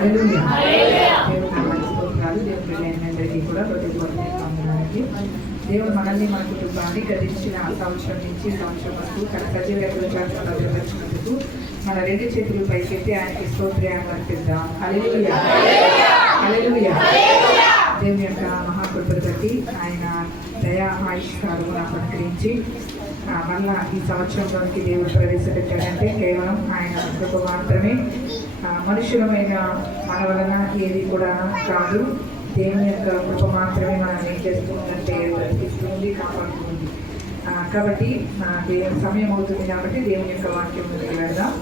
హల్లెలూయా. దేవుడు నామానికి స్తోత్రాలు. దేవుని బిడ్డలందరికీ కూడా హృదయపూర్వకంగా దేవుడు మనల్ని మన కుటుంబాన్ని గతించిన సంవత్సరం నుంచి సంవత్సరం వరకు తన సజీవ నిర్వహించినందుకు మన రెండు చేతులు పైకెత్తి ఆయనకి స్తోత్రాన్ని అర్పిద్దాం. హల్లెలూయా హల్లెలూయా. దేవుని యొక్క మహాకృపను బట్టి ఆయన దయా ఆయుష్కారము నాకు అనుగ్రహించి మళ్ళా ఈ సంవత్సరంలోనికి దేవుడు ప్రవేశపెట్టాడంటే కేవలం ఆయన కృప మాత్రమే. మనుషులమైన మన వలన ఏది కూడా కాదు. దేవుని యొక్క కృప మాత్రమే మనం ఏం చేస్తుందంటే బ్రతికిస్తుంది, కాపాడుతుంది. కాబట్టి దేవుని సమయం అవుతుంది కాబట్టి దేవుని యొక్క వాక్యం ముందుకు వెళ్దాం.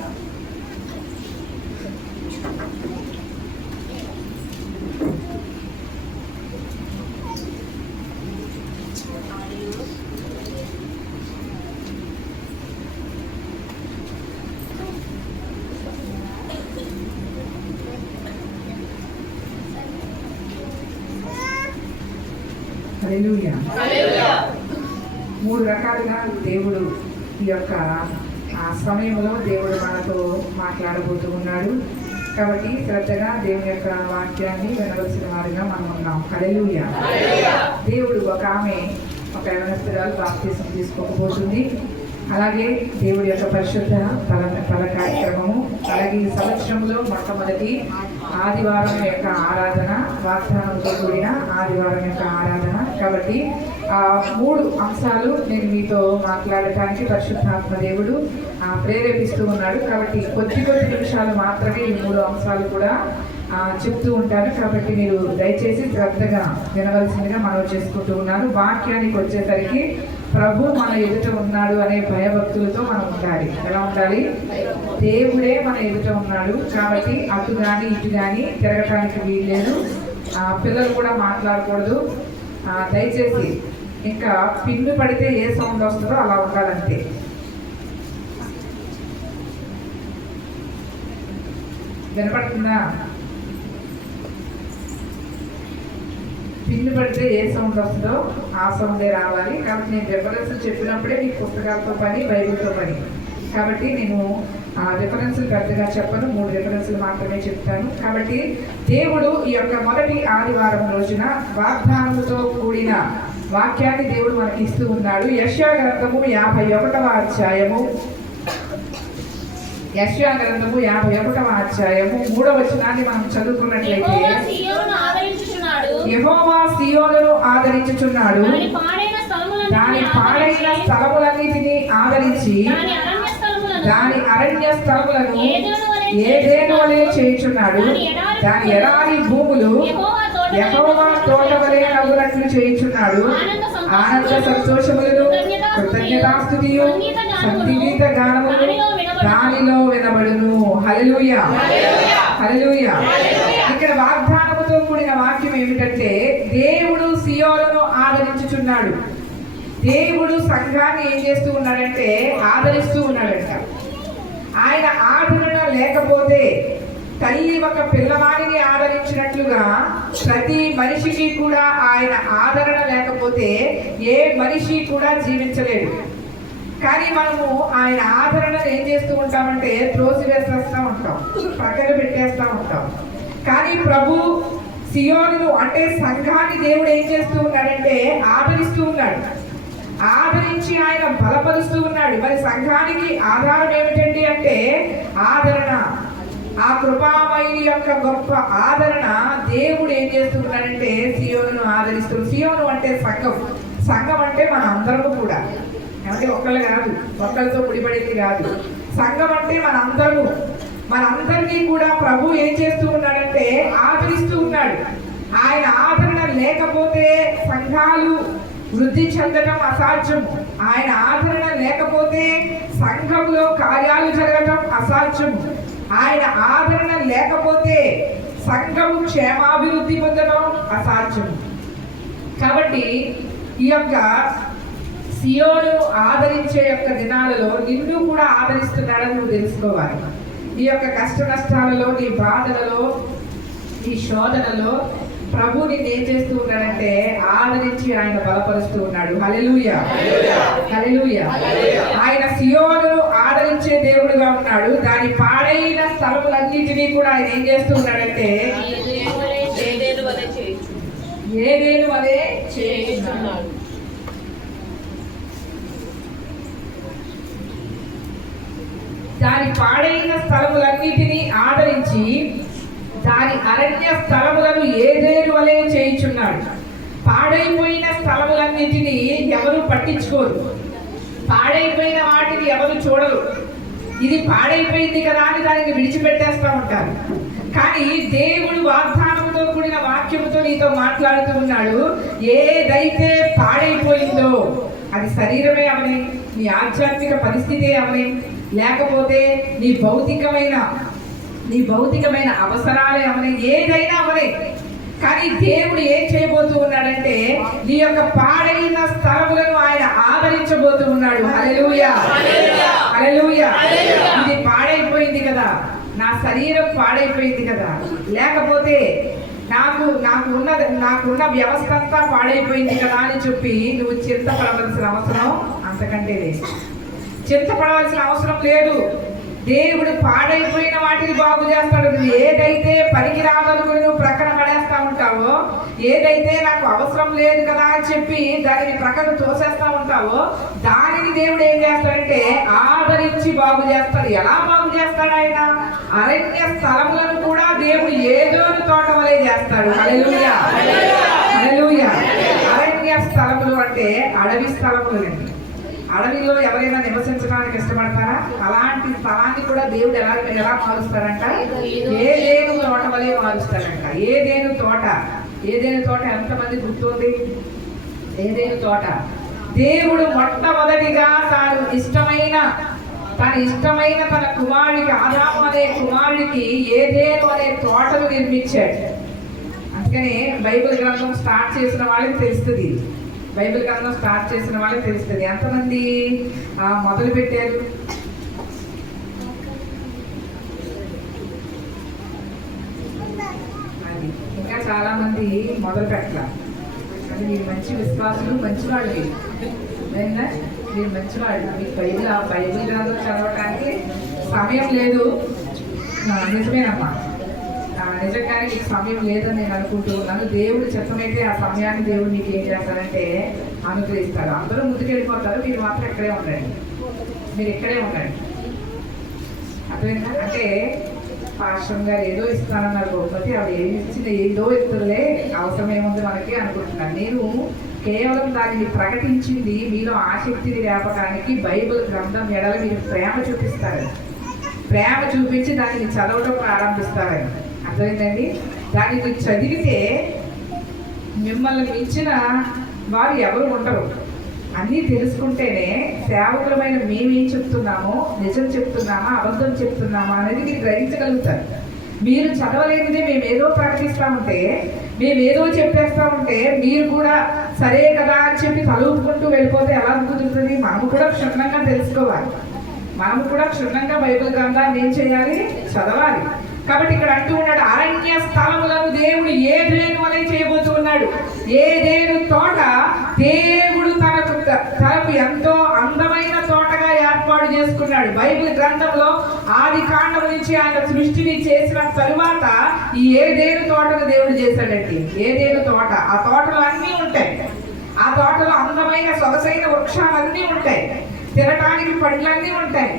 హల్లెలూయా. మూడు రకాలుగా దేవుడు ఈ యొక్క సమయంలో దేవుడు మనతో మాట్లాడబోతూ ఉన్నాడు. కాబట్టి శ్రద్ధగా దేవుని యొక్క వాక్యాన్ని వినవలసిన వారిగా మనం ఉన్నాం. హల్లెలూయా. దేవుడు ఒక యవనస్తురాలు బాప్తిసం తీసుకోకపోతుంది. అలాగే దేవుడి యొక్క పరిశుద్ధ ఫల కార్యక్రమము, అలాగే ఈ సంవత్సరంలో మొట్టమొదటి ఆదివారం యొక్క ఆరాధన, వాగ్దానంతో కూడిన ఆదివారం యొక్క ఆరాధన. కాబట్టి మూడు అంశాలు నేను మీతో మాట్లాడటానికి పరిశుద్ధాత్మ దేవుడు ప్రేరేపిస్తూ ఉన్నాడు. కాబట్టి కొద్ది నిమిషాలు మాత్రమే ఈ మూడు అంశాలు కూడా చెప్తూ ఉంటారు. కాబట్టి మీరు దయచేసి శ్రద్ధగా వినవలసిందిగా మనవి చేసుకుంటూ ఉన్నాను. వాక్యానికి వచ్చేసరికి ప్రభు మన ఎదుట ఉన్నాడు అనే భయభక్తులతో మనం ఉండాలి. ఎలా ఉండాలి? దేవుడే మన ఎదుట ఉన్నాడు కాబట్టి అటు కానీ ఇటు కానీ తిరగటానికి వీల్లేదు. పిల్లలు కూడా మాట్లాడకూడదు. దయచేసి ఇంకా పిన్ను పడితే ఏ సౌండ్ వస్తుందో అలా ఉండాలంతే. వినపడుతుందా? పిన్ను పడితే ఏ సౌండ్ వస్తుందో ఆ సౌండే రావాలి. కాబట్టి నేను రిఫరెన్స్ చెప్పినప్పుడే మీకు పుస్తకాలతో పని, బైబిల్తో పని. కాబట్టి నేను రిఫరెన్స్లు పెద్దగా చెప్పను, 3 రిఫరెన్స్లు మాత్రమే చెప్తాను. కాబట్టి దేవుడు ఈ యొక్క మొదటి ఆదివారం రోజున వాగ్దానముతో కూడిన వాక్యాన్ని దేవుడు మనకి ఇస్తూ ఉన్నాడు. యెషయా గ్రంథము 51వ అధ్యాయము, యెషయా గ్రంథము 51వ అధ్యాయము 3వ వచనాన్ని మనం చదువుకున్నట్లయితే, యెహోవా సియోనును ఆదరించుచున్నాడు, దాని పాడైన స్థలములన్నిటినీ ఆదరించి దాని అరణ్య స్థలములను ఏదేను వలె చేయుచున్నాడు. దాని ఎడారి భూములు యెహోవా తోట వలె నవ్వునట్లు చేయుచున్నాడు. ఆనంద సంతోషములను, కృతజ్ఞతాస్తుతియు, సంగీత గానములు దానిలో వినబడును. హల్లెలూయా హల్లెలూయా. ఇక్కడ వాగ్దానముతో కూడిన వాక్యం ఏమిటంటే, దేవుడు సియోనును ఆదరించుచున్నాడు. దేవుడు సంఘాన్ని ఏం చేస్తూ ఉన్నాడంటే ఆదరిస్తూ ఉన్నాడంట. ఆయన ఆదరణ లేకపోతే, తల్లి ఒక పిల్లవాడిని ఆదరించినట్లుగా ప్రతి మనిషికి కూడా ఆయన ఆదరణ లేకపోతే ఏ మనిషి కూడా జీవించలేడు. కానీ మనము ఆయన ఆదరణను ఏం చేస్తూ ఉంటామంటే త్రోసివేసేస్తూ ఉంటాం, పక్కన పెట్టేస్తూ ఉంటాం. కానీ ప్రభు సియోనును అంటే సంఘాన్ని దేవుడు ఏం చేస్తూ ఉన్నాడంటే ఆదరిస్తూ ఉన్నాడు. ఆదరించి ఆయన బలపరుస్తూ ఉన్నాడు. మరి సంఘానికి ఆధారం ఏమిటండి అంటే ఆదరణ. ఆ కృపామయుని యొక్క గొప్ప ఆదరణ దేవుడు ఏం చేస్తున్నాడంటే సియోనును ఆదరిస్తుంది. సియోను అంటే సంఘం. సంఘం అంటే మన అందరము కూడా, అంటే ఒక్కళ్ళు కాదు, ఒక్కళ్ళతో ముడిపడింది కాదు. సంఘం అంటే మనందరినీ కూడా ప్రభు ఏం చేస్తూ ఉన్నాడంటే ఆదరిస్తూ ఉన్నాడు. ఆయన ఆదరణ లేకపోతే సంఘాలు వృద్ధి చెందడం అసాధ్యము. ఆయన ఆదరణ లేకపోతే సంఘంలో కార్యాలు జరగడం అసాధ్యము. ఆయన ఆదరణ లేకపోతే సంఘము క్షేమాభివృద్ధి పొందడం అసాధ్యము. కాబట్టి ఈ యొక్క సియోను ఆదరించే యొక్క దినాలలో నిన్ను కూడా ఆదరిస్తున్నాడని నువ్వు తెలుసుకోవాలి. ఈ యొక్క కష్ట నష్టాలలో, నీ బాధలలో, నీ శోధనలో ప్రభు నిన్ను ఏం చేస్తూ ఉన్నాడంటే ఆదరించి ఆయన బలపరుస్తూ ఉన్నాడు. హల్లెలూయా, హల్లెలూయా. ఆయన సియోనును ఆదరించే దేవుడుగా ఉన్నాడు. దాని పాడైన స్థలములన్నిటినీ కూడా ఆయన ఏం చేస్తూ ఉన్నాడంటే ఏదేను వలె చేస్తున్నాడు. దాని పాడైన స్థలములన్నిటినీ ఆదరించి దాని అరణ్య స్థలములను ఏదేను వలె చేయుచున్నాడు. పాడైపోయిన స్థలములన్నిటినీ ఎవరు పట్టించుకోరు, పాడైపోయిన వాటిని ఎవరు చూడరు. ఇది పాడైపోయింది కదా అని దానిని విడిచిపెట్టేస్తూ ఉంటారు. కానీ దేవుడు వాగ్దానంతో కూడిన వాక్యముతో నీతో మాట్లాడుతూ ఉన్నాడు. ఏదైతే పాడైపోయిందో అది శరీరమే అవని, నీ ఆధ్యాత్మిక పరిస్థితే అవని, లేకపోతే నీ భౌతికమైన అవసరాలే అవని, ఏదైనా అవని, కానీ దేవుడు ఏం చేయబోతూ ఉన్నాడంటే నీ యొక్క పాడైన స్థలములను ఆయన ఆదరించబోతూ ఉన్నాడు. హల్లెలూయా, హల్లెలూయా. ఇది పాడైపోయింది కదా, నా శరీరం పాడైపోయింది కదా, లేకపోతే నాకున్న వ్యవస్థ అంతా పాడైపోయింది కదా అని చెప్పి నువ్వు చింతపడవలసిన అవసరం అంతకంటే లేదు. చింతపడవలసిన అవసరం లేదు. దేవుడు పాడైపోయిన వాటిని బాగు చేస్తాడు. నువ్వు ఏదైతే పనికి రాదనుకుని నువ్వు ప్రక్కన పడేస్తా ఉంటావో, ఏదైతే నాకు అవసరం లేదు కదా అని చెప్పి దానిని ప్రక్కన తోసేస్తా ఉంటావో, దానిని దేవుడు ఏం చేస్తాడంటే ఆదరించి బాగు చేస్తాడు. ఎలా బాగు చేస్తాడు ఆయన? అరణ్య స్థలములను కూడా దేవుడు ఏదోని తోట వలె చేస్తాడు. హల్లెలూయా, హల్లెలూయా. అరణ్య స్థలములు అంటే అడవి స్థలములు అండి. అడవిలో ఎవరైనా నివసించడానికి ఇష్టపడతారా? అలాంటి స్థలాన్ని కూడా దేవుడు ఎలా మారుస్తాడంట? ఏదేను తోట వలె మారుస్తాడంట. ఏదేను తోట ఎంతమంది గుర్తుంది? ఏదేను తోట దేవుడు మొట్టమొదటిగా తన ఇష్టమైన తన కుమారుడికి, ఆదాము అనే కుమారుడికి ఏదేను అనే తోటను నిర్మించాడు. అందుకని బైబిల్ గ్రంథం స్టార్ట్ చేసిన వాళ్ళకి తెలుస్తుంది. ఎంతమంది మొదలు పెట్టారు? అది ఇంకా చాలా మంది మొదలు పెట్టాలి. అది మీరు మంచి విశ్వాసులు, మంచివాళ్ళు. మీరు మంచివాళ్ళు. మీకు బైబిల్ గ్రంథం చదవటానికి సమయం లేదు. నిజమేనమ్మా, నిజంగానే మీకు సమయం లేదని నేను అనుకుంటూ ఉన్నాను. దేవుడు చెప్పమైతే ఆ సమయాన్ని దేవుడు మీకు ఏం చేస్తారంటే అనుగ్రహిస్తాడు. అందరూ ముందుకెళ్ళిపోతారు, మీరు మాత్రం ఇక్కడే ఉండండి. అర్థమైందా? అంటే పాశ్రం గారు ఏదో ఇస్తానన్నారు గొప్పతి, అవి ఏది ఇచ్చింది ఏదో ఇస్తుందిలే, అవసరం ఏముంది మనకి అనుకుంటున్నాను. నేను కేవలం దానిని ప్రకటించింది మీలో ఆసక్తిని రేపడానికి. బైబిల్ గ్రంథం ఎడల మీరు ప్రేమ చూపిస్తారు, ప్రేమ చూపించి దానిని చదవడం ప్రారంభిస్తారని. అర్థమైందండి? దానిని చదివితే మిమ్మల్ని మించిన వారు ఎవరు ఉండరు. అన్నీ తెలుసుకుంటేనే సేవకులమైన మేమేం చెప్తున్నామో, నిజం చెప్తున్నామా, అబద్ధం చెప్తున్నామా అనేది మీరు గ్రహించగలుగుతారు. మీరు చదవలేనిదే మేమేదో ప్రకటిస్తూ ఉంటే, మేమేదో చెప్పేస్తూ ఉంటే మీరు కూడా సరే కదా అని చెప్పి తలుపుకుంటూ వెళ్ళిపోతే ఎలా కుదురుతుంది? మనము కూడా క్షుణ్ణంగా తెలుసుకోవాలి. మనము కూడా క్షుణ్ణంగా బైబిల్ గ్రంథాన్ని ఏం చేయాలి? చదవాలి. కాబట్టి ఇక్కడ అంటూ ఉన్నాడు, అరణ్య స్థలములను దేవుడు ఏదేను వలె చేయబోతూ ఉన్నాడు. ఏదేను తోట దేవుడు తనకు ఎంతో అందమైన తోటగా ఏర్పాటు చేసుకున్నాడు. బైబిల్ గ్రంథంలో ఆది కాండం నుంచి ఆయన సృష్టిని చేసిన తరువాత ఈ ఏదేను తోటను దేవుడు చేశాడండి. ఏదేను తోట, ఆ తోటలు అన్నీ ఉంటాయి. ఆ తోటలో అందమైన సొగసైన వృక్షాలన్నీ ఉంటాయి, తినటానికి పండ్లన్నీ ఉంటాయి.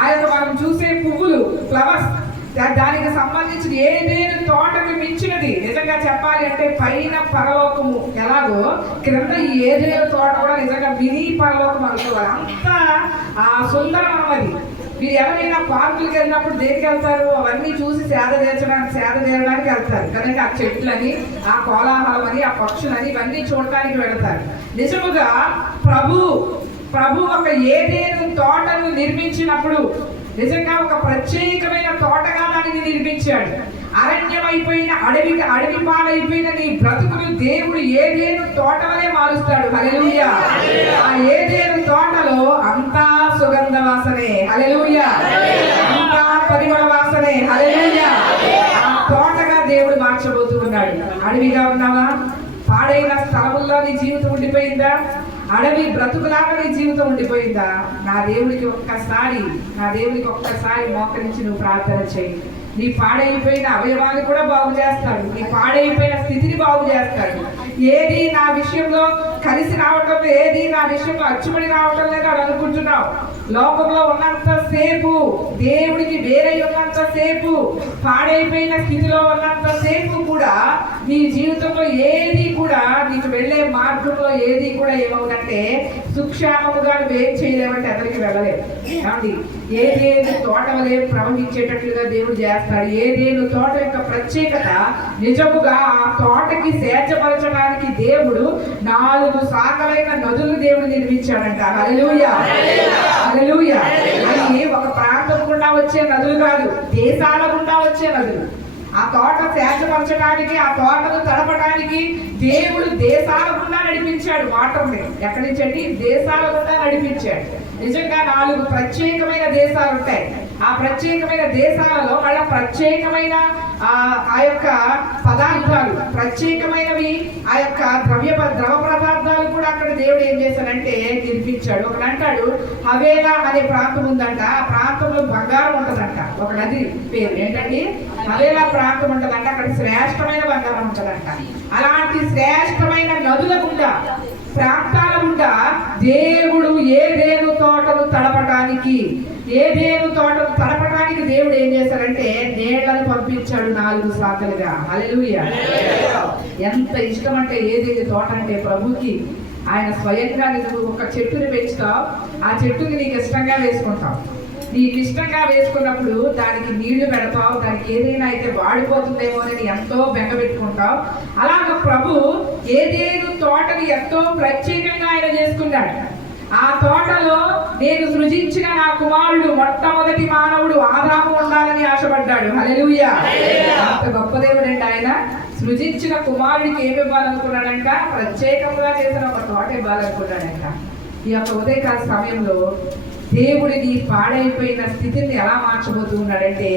ఆ యొక్క మనం చూసే పువ్వులు, ఫ్లవర్స్, దానికి సంబంధించిన ఏదేను తోటకు మించినది. నిజంగా చెప్పాలి అంటే పైన పరలోకము ఎలాగో క్రింద ఈ ఏదేను తోట కూడా నిజంగా మినీ పరలోకం అనుకోవాలి. అంత సుందరం అన్నది. మీరు ఎవరైనా పార్కులకు వెళ్ళినప్పుడు దేనికి వెళ్తారు? అవన్నీ చూసి సేద తీరడానికి వెళ్తారు కనుక ఆ చెట్లని, ఆ కోలాహలం అని, ఆ పక్షులని ఇవన్నీ చూడటానికి వెళతారు. నిజముగా ప్రభు ఒక ఏదేను తోటను నిర్మించినప్పుడు నిజంగా ఒక ప్రత్యేకమైన తోటగా దానిని నిర్మించాడు. అరణ్యమైపోయిన అడవి పాలైపోయిన నీ బ్రతుకును దేవుడు ఏదేను తోట వలె మారుస్తాడు. హల్లెలూయా. ఆ ఏదేను తోటలో అంతా సుగంధ వాసనే. హల్లెలూయా. అంతా పరిమళ వాసనే. హల్లెలూయా. ఆ తోటగా దేవుడు మార్చబోతూ ఉన్నాడు. అడవిగా ఉన్నావా? పాడైన స్థలముల్లో నీ జీవితం ఉండిపోయిందా? అడవి బ్రతుకులాగా నీ జీవితం ఉండిపోయిందా? నా దేవుడికి ఒక్కసారి మోకరించి నువ్వు ప్రార్థన చేయి. నీ పాడైపోయిన అవయవాన్ని కూడా బాగు చేస్తాడు. నీ పాడైపోయిన స్థితిని బాగు చేస్తాడు. ఏది నా విషయంలో కలిసి రావటం, ఏది నా విషయంలో అచ్చుబడి రావటం లేదు అని అనుకుంటున్నావు. లోకంలో ఉన్నంత సేపు, దేవుడికి వేరై ఉన్నంత సేపు, పాడైపోయిన స్థితిలో ఉన్నంత సేపు కూడా నీ జీవితంలో ఏది కూడా, నీకు వెళ్ళే మార్గంలో ఏది కూడా ఏమవుతుందంటే సుక్షేమముగా నువ్వేం చేయలేమంటే ఎక్కడికి వెళ్ళలేవు. ఏమండి, ఏదేను తోట వలె ప్రవహించేటట్లుగా దేవుడు చేస్తాడు. ఏదేను తోట యొక్క ప్రత్యేకత నిజముగా ఆ తోటకి సేద్యపరచడానికి దేవుడు 4 శాఖలైన నదులు దేవుడు నిర్మించాడంట. హల్లెలూయా, హల్లెలూయా. అది ఒక ప్రాంతం గుండా వచ్చే నదులు కాదు, దేశాల గుండా వచ్చే నదులు. ఆ తోట సేద్యపరచడానికి, ఆ తోటను తడపడానికి దేవుడు దేశాల గుండా నడిపించాడు. వాటర్ని ఎక్కడి నుంచి అండి? దేశాల గుండా నడిపించాడు. నిజంగా 4 ప్రత్యేకమైన దేశాలు ఉంటాయి. ఆ ప్రత్యేకమైన దేశాలలో మళ్ళీ ప్రత్యేకమైన ఆ యొక్క పదార్థాలు, ప్రత్యేకమైనవి ఆ యొక్క ద్రవ పదార్థాలు కూడా అక్కడ దేవుడు ఏం చేశాడంటే నిర్మించాడు. ఒకడు అంటాడు హవేలా అనే ప్రాంతం ఉందంట. ఆ ప్రాంతంలో బంగారం ఉంటదంట. ఒక నది పేరు ఏంటండి? హవేలా ప్రాంతం ఉంటదంట. అక్కడ శ్రేష్టమైన బంగారం ఉంటదంట. అలాంటి శ్రేష్టమైన నదుల గుండా, ప్రాంతాల గుండా దేవుడు ఏదేను తోటను తడపడానికి దేవుడు ఏం చేశారంటే నీళ్లను పంపించాడు 4 శాఖలుగా. హల్లెలూయా. ఎంత ఇష్టం అంటే ఏదేది తోట అంటే ప్రభుకి. ఆయన స్వయంగా నువ్వు ఒక చెట్టుని పెంచుతావు, ఆ చెట్టుని నీకు ఇష్టంగా వేసుకుంటావు. నీకు ఇష్టంగా వేసుకున్నప్పుడు దానికి నీళ్లు పెడతావు, దానికి ఏదైనా అయితే వాడిపోతుందేమో అని ఎంతో బెంగ పెట్టుకుంటావు. అలాగ ప్రభు ఏదేను తోటని ఎంతో ప్రత్యేకంగా ఆయన చేసుకున్నాడు. ఆ తోటలో నేను సృజించిన నా కుమారుడు, మొట్టమొదటి మానవుడు ఆదాము ఉండాలని ఆశపడ్డాడు. హల్లెలూయా. అంత గొప్ప దేవుడు అండి ఆయన. సృజించిన కుమారుడికి ఏమి ఇవ్వాలనుకున్నాడంట? ప్రత్యేకంగా చేసిన ఒక తోట ఇవ్వాలనుకున్నాడంట. ఈ యొక్క ఉదయకాల సమయంలో దేవుడిని పాడైపోయిన స్థితిని ఎలా మార్చబోతున్నాడంటే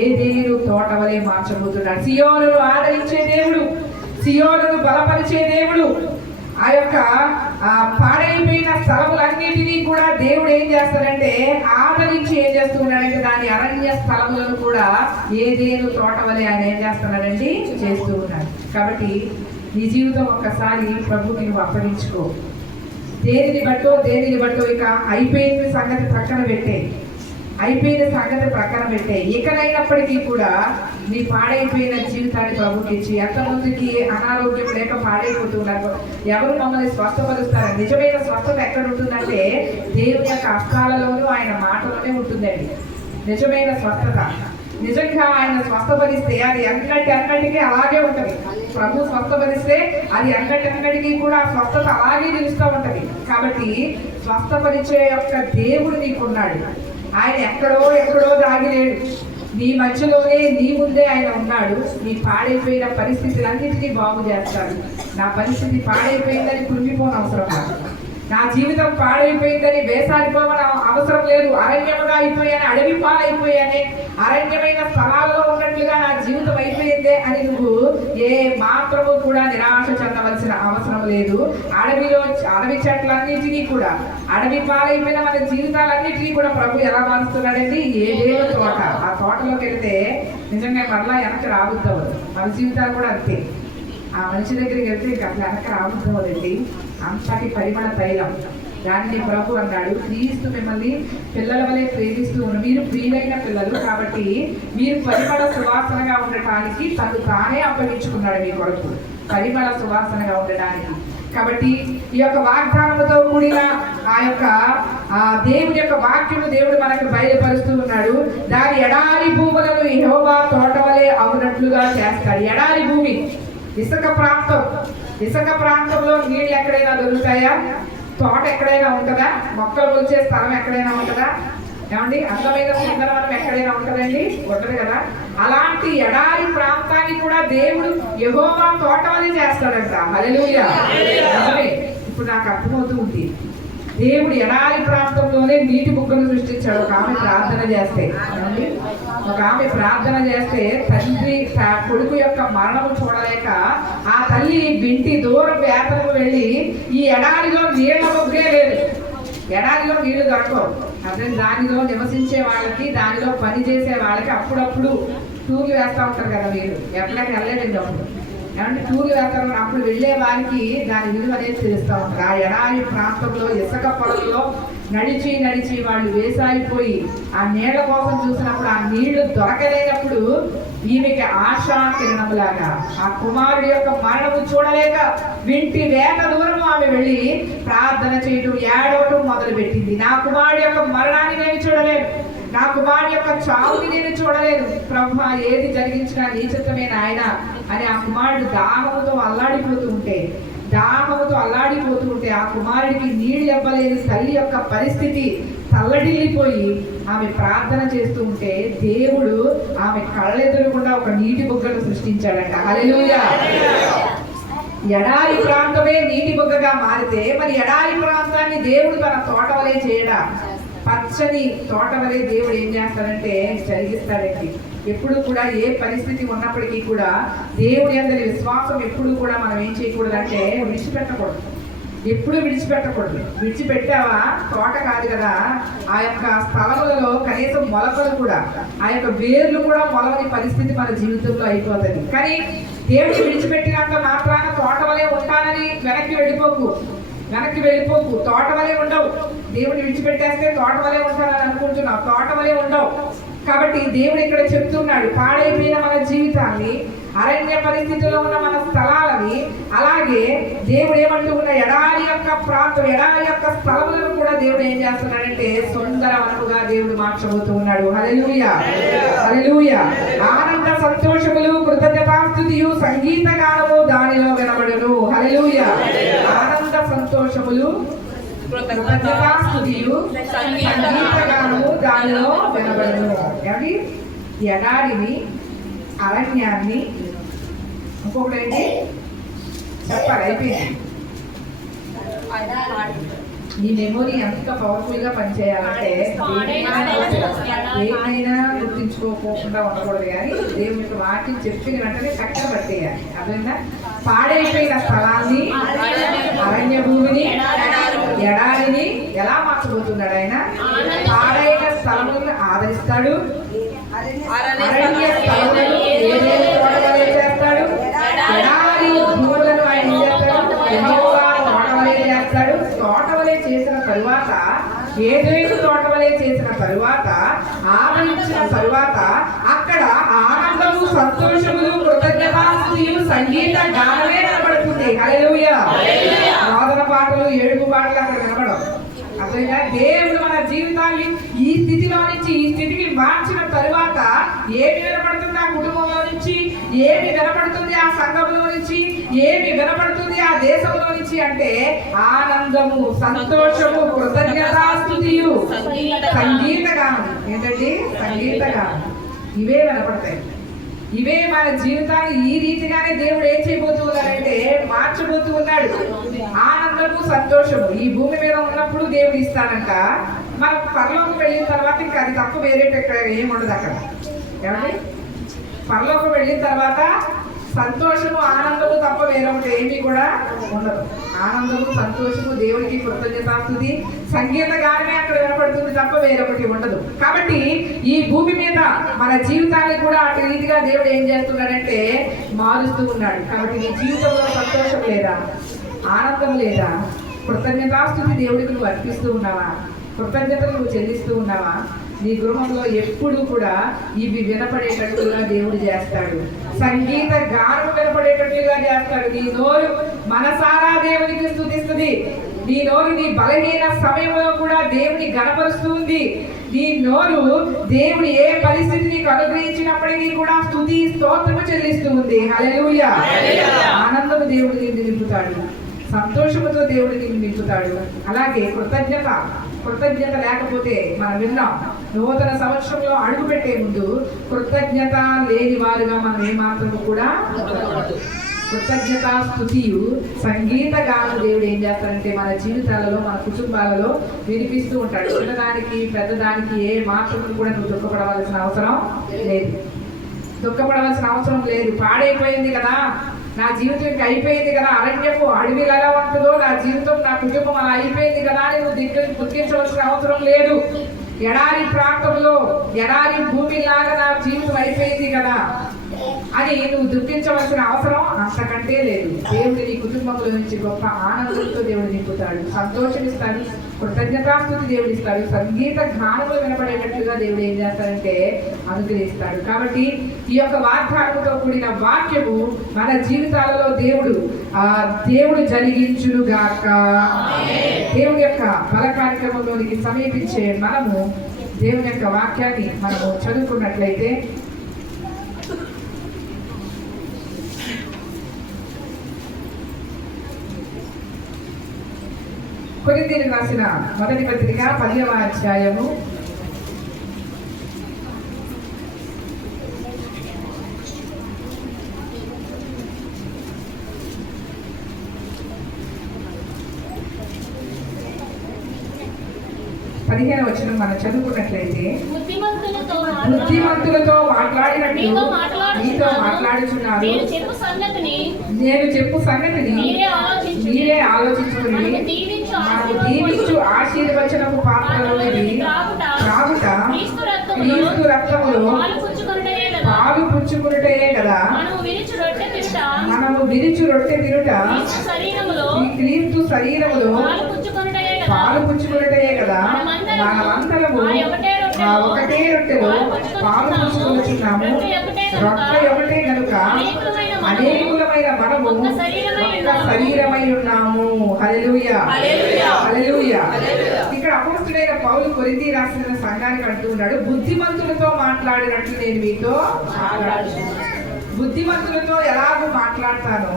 ఏదేను తోట వలె మార్చబోతున్నాడు. సియోనును ఆదరించే దేవుడు, సియోనును బలపరిచే దేవుడు. ఆ యొక్క పాడైపోయిన స్థలములన్నిటినీ కూడా దేవుడు ఏం చేస్తాడంటే ఆదరించి ఏం చేస్తున్నాడంటే దాని అరణ్య స్థలములను కూడా ఏదేను తోట వలె ఆయన ఏం చేస్తున్నాడండి చేస్తూ ఉన్నాడు. కాబట్టి నీ జీవితం ఒక్కసారి ప్రభుకి నువ్వు అప్పగించుకో. దేనిని బట్టో ఇక అయిపోయిన సంగతి ప్రక్కన పెట్టే ఇకనైనప్పటికీ కూడా నీ పాడైపోయిన జీవితాన్ని ప్రభుకి ఇచ్చి, ఎంతమందికి అనారోగ్యం లేక పాడైపోతున్నారు, ఎవరు మమ్మల్ని స్వస్థపరుస్తారు? నిజమైన స్వస్థత ఎక్కడ ఉంటుందంటే దేవుని యొక్క హస్తాలలోనూ ఆయన మాటలోనే ఉంటుందండి నిజమైన స్వస్థత. నిజంగా ఆయన స్వస్థపరిస్తే అది అన్నిటికీ అలాగే ఉంటుంది. ప్రభు స్వస్థపరిస్తే అది అన్నిటికీ కూడా స్వస్థత అలాగే నిలుస్తూ ఉంటది. కాబట్టి స్వస్థపరిచే యొక్క దేవుడు నీకున్నాడు. ఆయన ఎక్కడో దాగిలేడు. నీ మధ్యలోనే, నీ ముందే ఆయన ఉన్నాడు. నీ పాడైపోయిన పరిస్థితులన్నింటినీ బాగు చేస్తాడు. నా పరిస్థితి పాడైపోయిందని కురిగిపోని అవసరం లేదు. నా జీవితం పాడైపోయిందని వేసారిపోవడం అవసరం లేదు. అరణ్యముగా అయిపోయాను, అడవి పాలైపోయానే, అరణ్యమైన స్థలాల్లో ఉన్నట్లుగా నా జీవితం అయిపోయిందే అని నువ్వు ఏ మాత్రము కూడా నిరాశ చెందవలసిన అవసరం లేదు. అడవి చెట్లన్నింటినీ కూడా, అడవి పాలైపోయిన మన జీవితాలన్నింటినీ కూడా ప్రభు ఎలా మారుస్తున్నాడండి? ఏదేదో తోట. ఆ తోటలోకి వెళ్తే నిజంగా మరలా వెనక్కి రాబుద్దవదు. మన జీవితాలు కూడా అంతే. ఆ మనిషి దగ్గరికి వెళ్తే ఇక అసలు వెనక్కి రాబుద్దవదండి. అంతటి పరిమళ తైలం. దాన్ని ప్రభు అన్నాడు, క్రీస్తు మిమ్మల్ని పిల్లల వలె ప్రేమిస్తూ ఉన్నారు. మీరు ప్రియులైన పిల్లలు కాబట్టి మీరు పరిమళ సువాసనగా ఉండటానికి తను తానే అప్పగించుకున్నాడు మీ కొరకు, పరిమళ సువాసనగా ఉండడానికి. కాబట్టి ఈ యొక్క వాగ్దానంతో కూడిన ఆ యొక్క దేవుడి యొక్క వాక్యము దేవుడు మనకు బయలుపరుస్తూ ఉన్నాడు. దాని ఎడారి భూములను యెహోవా తోట వలె అవునట్లుగా చేస్తాడు. ఎడారి భూమి, ఇసుక ప్రాంతంలో నీళ్ళు ఎక్కడైనా దొరుకుతాయా? తోట ఎక్కడైనా ఉంటుందా? మొక్కలు వచ్చే స్థలం ఎక్కడైనా ఉంటుందా? ఏమండి, అందమైన సుందరవనం ఎక్కడైనా ఉంటుందండి? ఉండదు కదా. అలాంటి ఎడారి ప్రాంతాన్ని కూడా దేవుడు యెహోవా తోట వలె చేస్తాడంట. హల్లెలూయా. ఇప్పుడు నాకు అర్థమవుతూ ఉంది, దేవుడు ఎడారి ప్రాంతంలోనే నీటి బుగ్గను సృష్టించాడు. ఒక ఆమె ప్రార్థన చేస్తే, ఒక ఆమె ప్రార్థన చేస్తే తండ్రి కొడుకు యొక్క మరణము చూడలేక ఆ తల్లి బింటి దూరం వేతనకు వెళ్ళి ఈ ఎడారిలో నీళ్ల బొగ్గే లేదు, ఎడారిలో నీళ్లు దొరకవు. అదే దానిలో నివసించే వాళ్ళకి, దానిలో పని చేసే వాళ్ళకి అప్పుడప్పుడు టూర్లు వేస్తూ ఉంటారు కదా, మీరు ఎక్కడికి వెళ్ళలేదండి అప్పుడు. ఏమంటే టూర్లు వేస్తారు, అప్పుడు వెళ్ళే వారికి దాని విలువ అనేది తెలుస్తూ ఉంటారు. ఆ ఎడారి ప్రాంతంలో ఇసుక పొలంలో నడిచి నడిచి వాళ్ళు వేసాయిపోయి ఆ నీళ్ల కోసం చూసినప్పుడు ఆ నీళ్లు దొరకలేనప్పుడు ఈమెకి ఆశా కిరణములాగా ఆ కుమారుడి యొక్క మరణము చూడలేక వింటి వేట దూరం ఆమె వెళ్ళి ప్రార్థన చేయటం, ఏడవటం మొదలు పెట్టింది. నా కుమారుడి యొక్క మరణాన్ని నేను చూడలేను, నా కుమారుడి యొక్క చావుని నేను చూడలేదు ప్రభు, ఏది జరిగించినా నీ చిత్తమే నాయన అని ఆ కుమారుడు దాహముతో అల్లాడిపోతూ ఉంటే ఆ కుమారుడికి నీళ్లు ఇవ్వలేని తల్లి యొక్క పరిస్థితి తల్లడిల్లిపోయి ఆమె ప్రార్థన చేస్తూ ఉంటే దేవుడు ఆమె కళ్ళెదురకుండా ఒక నీటి బుగ్గను సృష్టించాడంట. హల్లెలూయా. ఎడారి ప్రాంతమే నీటి బుగ్గగా మారితే మరి ఎడారి ప్రాంతాన్ని దేవుడు తన తోట వలె చేయడా, పచ్చని తోట వలె దేవుడు ఏం చేస్తాడంటే జరిగిస్తాడండి. ఎప్పుడు కూడా ఏ పరిస్థితి ఉన్నప్పటికీ కూడా దేవుడి అందరి విశ్వాసం ఎప్పుడు కూడా మనం ఏం చేయకూడదు అంటే విడిచిపెట్టకూడదు, ఎప్పుడు విడిచిపెట్టకూడదు. విడిచిపెట్టావా తోట కాదు కదా, ఆ యొక్క స్థలములలో కనీసం మొలకలు కూడా, ఆ యొక్క వేర్లు కూడా మొలవని పరిస్థితి మన జీవితంలో అయిపోతుంది. కానీ దేవుడిని విడిచిపెట్టినంత మాత్రాన తోట వలె ఉంటానని వెనక్కి వెళ్ళిపోకు, తోట వలె ఉండవు. దేవుడిని విడిచిపెట్టేస్తే తోట వలె ఉంటానని అనుకుంటున్నావు, తోట వలె ఉండవు. కాబట్టి దేవుడు ఇక్కడ చెప్తున్నాడు, పాడైపోయిన మన జీవితాన్ని, అరణ్య పరిస్థితుల్లో ఉన్న మన స్థలాలని, అలాగే దేవుడు ఏమంటూ ఉన్న ఎడారి యొక్క ప్రాంతం, ఎడారి యొక్క స్థలములను కూడా దేవుడు ఏం చేస్తున్నాడంటే సుందరవనముగా దేవుడు మార్చబోతూ ఉన్నాడు. హల్లెలూయా, హల్లెలూయా. ఆనంద సంతోషములు కృతజ్ఞతాస్తుతియు సంగీత గానము దానిలో వినబడును. హల్లెలూయా. ఆనంద సంతోషములు కృతజ్ఞతాస్తుతియు సంగీత గానము దానిలో వినబడును. ఏమండి, ఎడారిని, అరణ్యాన్ని, ఇంకొకటి ఏంటి చెప్పాలి, అయిపోయింది. ఈ మెమొరీ ఎంత పవర్ఫుల్ గా పనిచేయాలంటే ఏమైనా గుర్తించుకోకుండా ఉండకూడదు, కానీ దేవునికి వాటిని చెప్పిన వెంటనే చక్కగా పట్టేయాలి. అర్థమైందా? పాడైపోయిన స్థలాన్ని, అరణ్య భూమిని, ఎడారిని ఎలా మార్చబోతున్నాడు ఆయన? పాడైన స్థలములను ఆదరిస్తాడు, అరణ్య స్థలములను ఏదేని తోటవలే చేస్తాడు, ఎడారి భూములను ఆయన చేస్తాడు, తోటవలే చేస్తాడు. తోటవలే చేసిన తరువాత, ఏదైనా తోటవలే చేసిన తరువాత, ఆదరించిన తరువాత అక్కడ ఆనందము, సంతోషములు, కృతజ్ఞతాస్తుతియు సంగీత గానమే కనబడుతుంది. హల్లెలూయా. వాదన పాటలు, ఏడుపు పాటలు అక్కడ వినబడవు. అర్థంగా దేవుడు మన జీవితాన్ని ఈ స్థితిలో నుంచి ఈ స్థితికి మార్చిన తరువాత ఏమి వినపడుతుంది ఆ కుటుంబంలో నుంచి, ఏమి వినపడుతుంది ఆ సంఘంలో నుంచి, ఏమి వినపడుతుంది ఆ దేశంలో నుంచి అంటే ఆనందము, సంతోషము, కృతజ్ఞతాస్తుతియు సంగీత గానం. ఏంటండి? సంగీత గానం. ఇవే వినపడతాయి. ఇవే మన జీవితాన్ని ఈ రీతిగానే దేవుడు ఏం చేయబోతూ ఉన్నాడంటే మార్చబోతూ ఉన్నాడు. ఆనందము, సంతోషము ఈ భూమి మీద ఉన్నప్పుడు దేవుడు ఇస్తానంట. మనం పరలోకం వెళ్ళిన తర్వాత ఇంకా అది తప్ప వేరే ఏముండదు అక్కడ. ఏమండి? పరలోకం వెళ్ళిన తర్వాత సంతోషము, ఆనందము తప్ప వేరొకటి ఏమీ కూడా ఉండదు. ఆనందము, సంతోషము, దేవుడికి కృతజ్ఞతాస్తుతి, సంగీత గానమే అక్కడ వినపడుతుంది తప్ప వేరొకటి ఉండదు. కాబట్టి ఈ భూమి మీద మన జీవితాన్ని కూడా అటు రీతిగా దేవుడు ఏం చేస్తున్నాడంటే మారుస్తూ ఉన్నాడు. కాబట్టి నీ జీవితంలో సంతోషం లేదా, ఆనందం లేదా, కృతజ్ఞతాస్తుతి దేవుడికి నువ్వు అర్పిస్తూ ఉన్నావా, కృతజ్ఞతలు నువ్వు చెల్లిస్తూ ఉన్నావా? నీ గృహంలో ఎప్పుడు కూడా ఇవి వినపడేటట్లుగా దేవుడు చేస్తాడు. సంగీత గానం వినపడేటట్లుగా చేస్తాడు. నీ నోరు మనసారా దేవునికి స్తుతిస్తుంది. నీ నోరు నీ బలహీన సమయంలో కూడా దేవుని గణపరుస్తుంది. నీ నోరు దేవుడు ఏ పరిస్థితి నీకు అనుగ్రహించినప్పటికీ కూడా స్తుతి, స్తోత్రము చెల్లిస్తూ ఉంది. హల్లెలూయా. ఆనందము దేవుడు నిన్ను నింపుతాడు, సంతోషముతో దేవుడు నిన్ను నింపుతాడు. అలాగే కృతజ్ఞత లేకపోతే మనం విన్నాం, నూతన సంవత్సరంలో అడుగు పెట్టే ముందు కృతజ్ఞత లేని వారుగా మనం ఏమాత్రము కూడా కృతజ్ఞతాస్తుతియు సంగీత గానం దేవుడు ఏం చేస్తాడంటే మన జీవితాలలో మన కుటుంబాలలో వినిపిస్తూ ఉంటాడు. చిన్నదానికి పెద్దదానికి ఏ మాత్రం కూడా నువ్వు దుఃఖపడవలసిన అవసరం లేదు. దుఃఖపడవలసిన అవసరం లేదు. పాడైపోయింది కదా, నా జీవితం ఇంకా అయిపోయింది కదా, అరణ్యపు అడవిలు ఎలా ఉంటుందో నా జీవితం నా కుటుంబం అలా అయిపోయింది కదా అని నువ్వు గుర్తించవలసిన అవసరం లేదు. ఎడారి ప్రాంతంలో ఎడారి భూమిలాగా నా జీవితం అయిపోయింది కదా అని నువ్వు దుఃఖించవలసిన అవసరం అంతకంటే లేదు. దేవుడు నీ కుటుంబంలో నుంచి గొప్ప ఆనందంతో దేవుడు నింపుతాడు, సంతోషమిస్తాడు, కృతజ్ఞతాస్తుతి దేవుడు ఇస్తాడు, సంగీత గానములు వినపడేటట్లుగా దేవుడు ఏం చేస్తాడంటే అనుగ్రహిస్తాడు. కాబట్టి ఈ యొక్క వాగ్దానంతో కూడిన వాక్యము మన జీవితాలలో దేవుడు జరిగించునుగాక. దేవుని యొక్క బల కార్యక్రమంలోనికి సమీపించే మనము దేవుని యొక్క వాక్యాన్ని మనము చదువుకున్నట్లయితే కొరింథీయులకు రాసిన మొదటి పత్రిక 10వ అధ్యాయము 15వ వచనం మనం చదువుకున్నట్లయితే బుద్ధిమంతులతో మాట్లాడినట్టు మీతో మాట్లాడుచున్నారు. నేను చెప్పు సంగతిని మీరే ఆలోచించుకుని మనము దీవించు ఆశీర్వచనపు పాత్రలోనిది త్రాగుట క్రీస్తు రక్తములో పాలు పుచ్చుకునుటే కదా. మనము విరుచు రొట్టె తినుట క్రీస్తు శరీరములో పాలు పుచ్చుకునుటే కదా. మనమందరము ఒకటే రొట్టెలో పాలు పుచ్చుకొనుచున్నాము. రొట్టె ఒకటే కనుక అనేకులమైన మనము ఒక్క శరీరమై ఉన్నాము. హల్లెలూయా, హల్లెలూయా. ఇక్కడ అపోస్తలుడైన పౌలు కొరింథీ రాసిన సంఘానికి అంటూ ఉన్నాడు, బుద్ధిమంతులతో మాట్లాడినట్లు నేను మీతో మాట్లాడుతున్నాను. బుద్ధిమంతులతో ఎలాగూ మాట్లాడతానో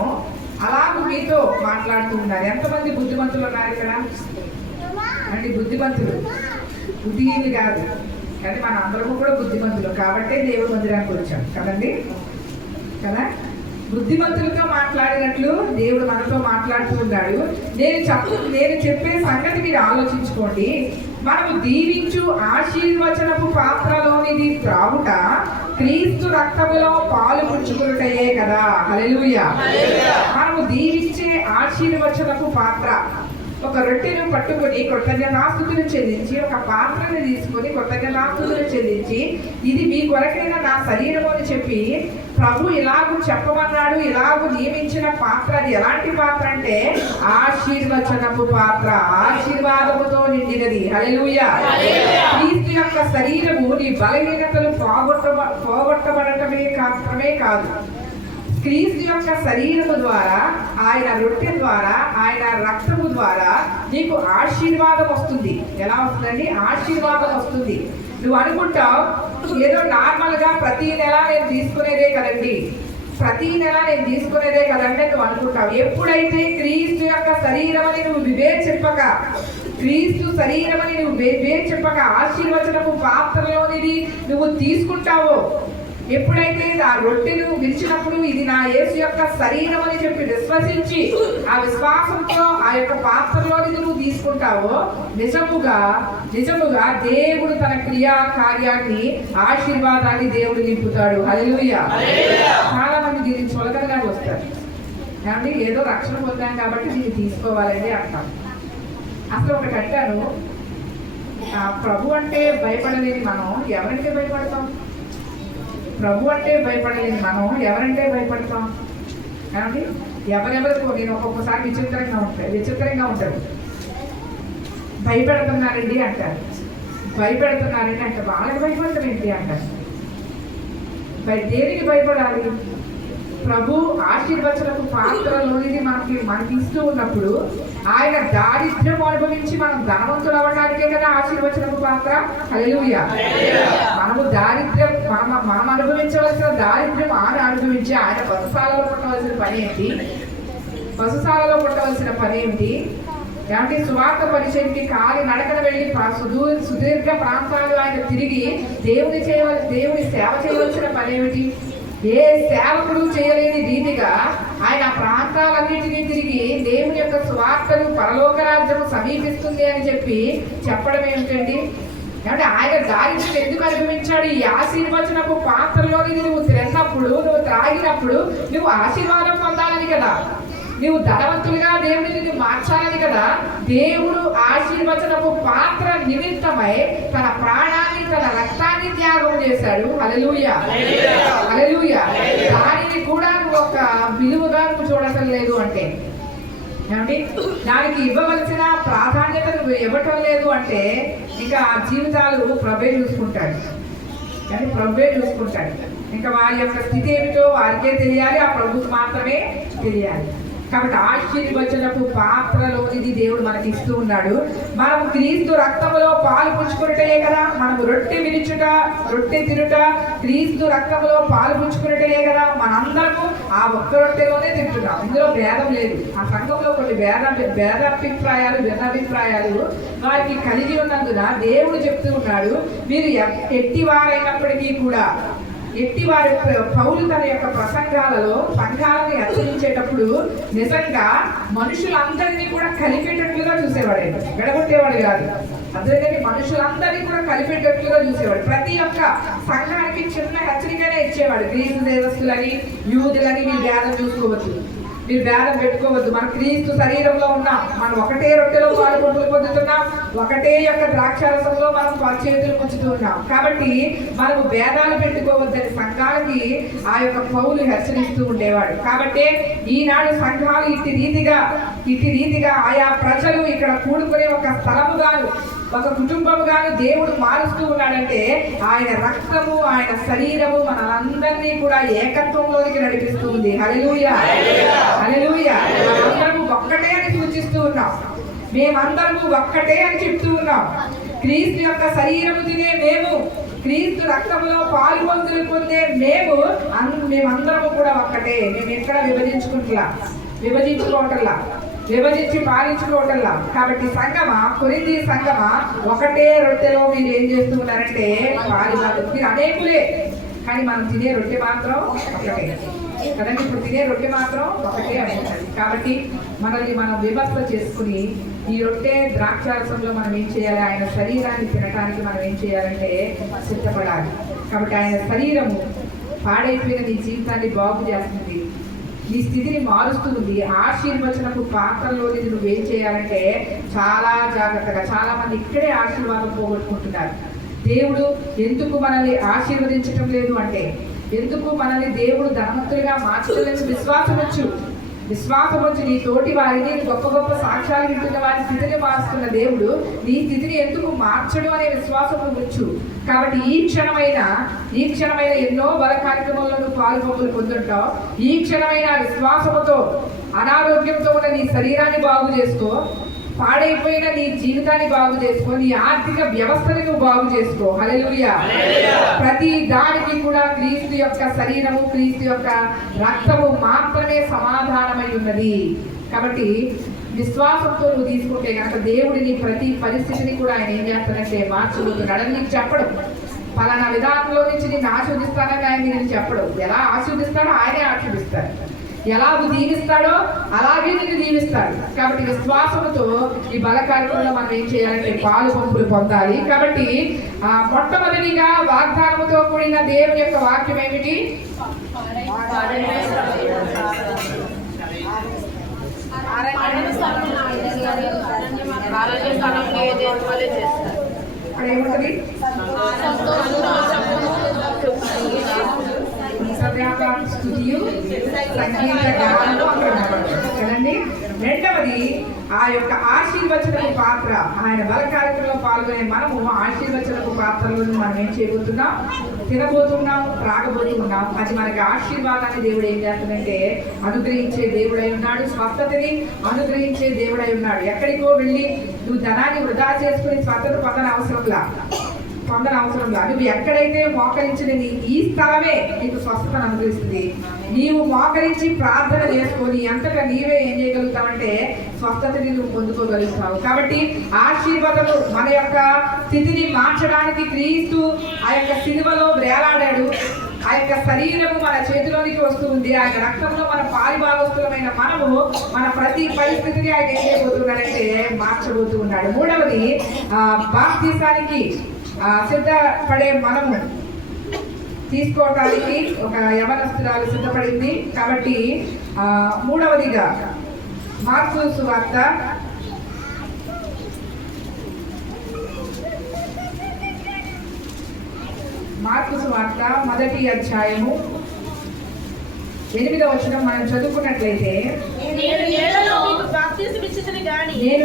అలాగూ మీతో మాట్లాడుతూ ఉన్నారు. ఎంతమంది బుద్ధిమంతులు ఉన్నారు ఇక్కడ అంటే? బుద్ధిమంతులు, బుద్ధిహీనులు కాదు, కానీ మన అందరము కూడా బుద్ధిమంతులు కాబట్టే దేవుడి మందిరానికి వచ్చాం కదండి కదా. బుద్ధిమంతులతో మాట్లాడినట్లు దేవుడు మనతో మాట్లాడుతూ ఉన్నాడు. నేను చెప్పే సంగతి మీరు ఆలోచించుకోండి. మనము దీవించు ఆశీర్వచనపు పాత్రలోనిది త్రాగుట క్రీస్తు రక్తములో పాలు పుచ్చుకునుటయే కదా. హల్లెలూయా. మనము దీవించే ఆశీర్వచనపు పాత్ర, ఒక రొట్టెను పట్టుకొని కృతజ్ఞతాస్తుతులు చెల్లించి, ఒక పాత్రను తీసుకొని కృతజ్ఞతాస్తుతులు చెల్లించి, ఇది మీ కొరకైన నా శరీరము అని చెప్పి ప్రభు ఇలాగూ చెప్పమన్నాడు, ఇలాగూ నియమించిన పాత్ర. అది ఎలాంటి పాత్ర అంటే ఆశీర్వచనపు పాత్ర, ఆశీర్వాదముతో నిండినది. హల్లెలూయా. క్రీస్తు యొక్క శరీరము నీ బలహీనతలు పోగొట్టబడటమే కాదు, క్రీస్తు యొక్క శరీరము ద్వారా, ఆయన రొట్టె ద్వారా, ఆయన రక్తము ద్వారా నీకు ఆశీర్వాదం వస్తుంది. ఎలా వస్తుందండి? ఆశీర్వాదం వస్తుంది. నువ్వు అనుకుంటావు ఏదో నార్మల్ గా ప్రతి నెల నేను తీసుకునేదే కదండి, ప్రతి నెల నేను తీసుకునేదే కదండి నువ్వు అనుకుంటావు. ఎప్పుడైతే క్రీస్తు యొక్క శరీరం అని నువ్వు వివేచింపక, క్రీస్తు శరీరం అని నువ్వు వివేచింపక ఆశీర్వచనపు పాత్రలోనిది నువ్వు తీసుకుంటావో, ఎప్పుడైతే ఆ రొట్టెను విరిచినప్పుడు ఇది నా యేసు యొక్క శరీరం అని చెప్పి విశ్వసించి ఆ విశ్వాసంతో ఆ యొక్క పాత్రలోని నువ్వు తీసుకుంటావో, నిజముగా దేవుడు తన క్రియా కార్యాన్ని, ఆశీర్వాదాన్ని దేవుడు నింపుతాడు. హల్లెలూయా. చాలా మంది దీన్ని చులకనగా వస్తారు. ఏమంటే ఏదో రక్షణ పొందాం కాబట్టి దీన్ని తీసుకోవాలండి అంటాం. అసలు ఒకటి అంటాను, ప్రభు అంటే భయపడలేని మనం ఎవరంటే భయపడతాం? ప్రభు అంటే భయపడలేని మనం ఎవరంటే భయపడతాం? ఏమండి ఎవరెవరికో నేను ఒక్కొక్కసారి విచిత్రంగా ఉంటారు. భయపెడుతున్నారండి అంటారు, భయపెడుతున్నారండి అంటే వాళ్ళకి భయపడతాం ఏంటి అంటారు. దేనికి భయపడాలి? ప్రభు ఆశీర్వచనపు పాత్రలోనిది మనకి ఇస్తూ ఉన్నప్పుడు ఆయన దారిద్ర్యం అనుభవించి మనం ధనవంతులు అవ్వడానికే కదా ఆశీర్వచనపు పాత్ర. హల్లెలూయా. మనము దారిద్ర్యం మనం అనుభవించవలసిన దారిద్ర్యం ఆయన అనుభవించి ఆయన పశుశాలలో పుట్టవలసిన పని ఏమిటి? ఏమంటే సువార్త పరిచయంకి కాలి నడకన వెళ్ళి సుదీర్ఘ ప్రాంతాలు ఆయన తిరిగి దేవుని సేవ చేయవలసిన పని ఏమిటి? ఏ సేవకుడు చేయలేని రీతిగా ఆయన సువార్తలు పరలోక రాజ్యము సమీపిస్తుంది అని చెప్పడం ఏమిటండి? అంటే ఆయన దారిని ఎందుకు అనుభవించాడు? ఈ ఆశీర్వచనపు పాత్రలోని నువ్వు తిన్నప్పుడు, నువ్వు త్రాగినప్పుడు నువ్వు ఆశీర్వాదం పొందాలని కదా, నువ్వు ధనవంతులుగా దేవుడిని నువ్వు మార్చాలని కదా. దేవుడు ఆశీర్వచనపు పాత్ర నిమిత్తమై తన ప్రాణాన్ని, తన రక్తాన్ని త్యాగం చేశాడు. హల్లెలూయా, హల్లెలూయా. దానిని కూడా నువ్వు ఒక విలువగా నువ్వు చూడటం లేదు అంటే, దానికి ఇవ్వవలసిన ప్రాధాన్యత నువ్వు ఇవ్వటం లేదు అంటే, ఇంకా ఆ జీవితాలు ప్రభే చూసుకుంటాడు. కానీ ప్రభే చూసుకుంటాడు. ఇంకా వారి యొక్క స్థితి ఏమిటో వారికే తెలియాలి, ఆ ప్రభుకు మాత్రమే తెలియాలి. కాబట్టి ఆశీర్వచనపు పాత్రలోనిది దేవుడు మనకి ఇస్తూ ఉన్నాడు. మనము క్రీస్తు రక్తములో పాలు పుచ్చుకున్నట్టే కదా. మనము రొట్టె విరుచుట, రొట్టె తిరుట క్రీస్తు రక్తములో పాలు పుచ్చుకున్నట్టే కదా. మనందరము ఆ ఒక్క రొట్టెలోనే తింటున్నాం. ఇందులో భేదం లేదు. ఆ సంఘంలో కొన్ని భేదాభిప్రాయాలు, భిన్నాభిప్రాయాలు వారికి కలిగి ఉన్నందున దేవుడు చెప్తూ ఉన్నాడు, మీరు ఎట్టివారైనప్పటికీ కూడా, ఎట్టివారి పౌలు తన యొక్క ప్రసంగాలలో సంఘాలను హెచ్చరించేటప్పుడు నిజంగా మనుషులందరినీ కూడా కలిపేటట్లుగా చూసేవాడు, విడగొట్టేవాడు కాదు. అందుకని మనుషులందరినీ కూడా కలిపేటట్లుగా చూసేవాడు. ప్రతి ఒక్క సంఘానికి చిన్న హెచ్చరికనే ఇచ్చేవాడు. గ్రీసు దేశస్తులని, యూదులని మీరు భేదం చూసుకోవచ్చు, మీరు భేదం పెట్టుకోవద్దు. మన క్రీస్తు శరీరంలో ఉన్నాం, మనం ఒకటే రొట్టెలో పాలు పొందుతున్నాం, ఒకటే యొక్క ద్రాక్షారసంలో మనం చేతులు ముంచుతూ ఉన్నాం. కాబట్టి మనము భేదాలు పెట్టుకోవద్దని సంఘాలకి ఆ యొక్క పౌలు హెచ్చరిస్తూ ఉండేవాడు. కాబట్టి ఈనాడు సంఘాలు ఇట్టి రీతిగా ఆయా ప్రజలు ఇక్కడ కూడుకునే ఒక స్థలముగాను, ఒక కుటుంబముగాను దేవుడు మారుస్తూ ఉన్నాడంటే ఆయన రక్తము, ఆయన శరీరము మనందరినీ కూడా ఏకత్వంలోనికి నడిపిస్తూ ఉంది. హల్లెలూయా, హల్లెలూయా. మనందరము ఒక్కటే అని సూచిస్తూ ఉన్నాం, మేమందరము ఒక్కటే అని చెప్తూ ఉన్నాం. క్రీస్తు యొక్క శరీరము తినే మేము, క్రీస్తు రక్తంలో పాలు పొందే మేమందరము కూడా ఒక్కటే. మేము ఎక్కడ విభజించుకోవటంలా, విభజించి పాలించుకోవటంలా. కాబట్టి సంగమా, కొరింథీ సంగమా, ఒకటే రొట్టెలో మీరు ఏం చేస్తూ ఉన్నారంటే పాలివారు. మీరు అనేకులే, కానీ మనం తినే రొట్టె మాత్రం ఒకటే కదండి. ఇప్పుడు తినే రొట్టె మాత్రం ఒకటే అనుకుంటుంది. కాబట్టి మనల్ని మనం విమర్శ చేసుకుని ఈ రొట్టె ద్రాక్షారసంలో మనం ఏం చేయాలి? ఆయన శరీరాన్ని తినడానికి మనం ఏం చేయాలంటే సిద్ధపడాలి. కాబట్టి ఆయన శరీరము పాడైపోయిన నీ జీవితాన్ని బాగు చేస్తుంది, నీ స్థితిని మారుస్తుంది. ఆశీర్వచనపు పాత్రలోని నువ్వేం చేయాలంటే చాలా జాగ్రత్తగా. చాలా మంది ఇక్కడే ఆశీర్వాదం పోగొట్టుకుంటున్నారు. దేవుడు ఎందుకు మనల్ని ఆశీర్వదించటం లేదు అంటే, ఎందుకు మనల్ని దేవుడు ధనవంతులుగా మార్చడం లేదు? విశ్వాసం వచ్చి నీ తోటి వారిని, గొప్ప గొప్ప సాక్ష్యాలు వింటున్న వారి స్థితిని మారుస్తున్న దేవుడు నీ స్థితిని ఎందుకు మార్చడు అనే విశ్వాసము వచ్చు. కాబట్టి ఈ క్షణమైన ఎన్నో బల కార్యక్రమంలో నువ్వు పాల్గొంపులు పొందుంటావు. ఈ క్షణమైన విశ్వాసముతో అనారోగ్యంతో ఉన్న నీ శరీరాన్ని బాగు చేసుకో, పాడైపోయిన నీ జీవితాన్ని బాగు చేసుకో, నీ ఆర్థిక వ్యవస్థని నువ్వు బాగు చేసుకో. హల్లెలూయా. ప్రతి దానికి కూడా క్రీస్తు యొక్క శరీరము, క్రీస్తు యొక్క రక్తము మాత్రమే సమాధానమై ఉన్నది. కాబట్టి విశ్వాసంతో నువ్వు తీసుకుంటే కనుక దేవుడిని ప్రతి పరిస్థితిని కూడా ఆయన ఏం చేస్తాడంటే మార్చబోతున్నాడు. నీకు చెప్పడం, పలానా విధానంలో నుంచి నేను ఆశీర్దిస్తానని ఆయన నేను చెప్పడం. ఎలా ఆశీర్దిస్తాడో ఆయనే ఆశీర్దిస్తాడు, ఎలా దీవిస్తాడో అలాగే నిన్ను దీవిస్తాడు. కాబట్టి విశ్వాసంతో ఈ బల కార్యక్రమంలో మనం ఏం చేయాలంటే పాలు పంపులు పొందాలి. కాబట్టి మొట్టమొదటిగా వాగ్దానముతో కూడిన దేవుని యొక్క వాక్యం ఏమిటి? అక్కడ ఏముంటది? స్తుతియు సంగీత గానము కదండి. రెండవది ఆ యొక్క ఆశీర్వచనపు పాత్ర. ఆయన బల కార్యక్రమంలో పాల్గొనే మనము ఆశీర్వచనపు పాత్రలను మనం ఏం చేయబోతున్నాం? తినబోతున్నాం, త్రాగబోతున్నాం. అది మనకి ఆశీర్వాదాన్ని దేవుడు ఏం చేస్తాడంటే అనుగ్రహించే దేవుడై ఉన్నాడు, స్వస్థతని అనుగ్రహించే దేవుడై ఉన్నాడు. ఎక్కడికో వెళ్ళి నువ్వు ధనాన్ని వృధా చేసుకుని స్వస్థత పొందన అవసరంలా. నువ్వు ఎక్కడైతే మోకరించిన ఈ స్థలమే నీకు స్వస్థతను అనుగ్రహిస్తుంది. నీవు మోకరించి ప్రార్థన చేసుకొని అంతటా నీవే ఏం చేయగలుగుతావంటే స్వస్థతని నువ్వు పొందుకోగలుగుతావు. కాబట్టి ఆశీర్వాదము మన యొక్క స్థితిని మార్చడానికి క్రీస్తు ఆ యొక్క సిలువలో వేలాడాడు. ఆ యొక్క శరీరము మన చేతిలోనికి వస్తుంది. ఆయన రక్తంలో మన పాలిభాగస్తులమైన మనము మన ప్రతి పరిస్థితిని ఆయన ఏం చేయబోతున్నాడంటే మార్చబోతూ ఉన్నాడు. మూడవది, బాప్తిసానికి సిద్ధపడే మనము తీసుకోవటానికి ఒక యవనస్తురాలు సిద్ధపడింది. కాబట్టి మూడవదిగా మార్కు సువార్త 1వ అధ్యాయము 8వ వచనం మనం చదువుకున్నట్లయితే, నేను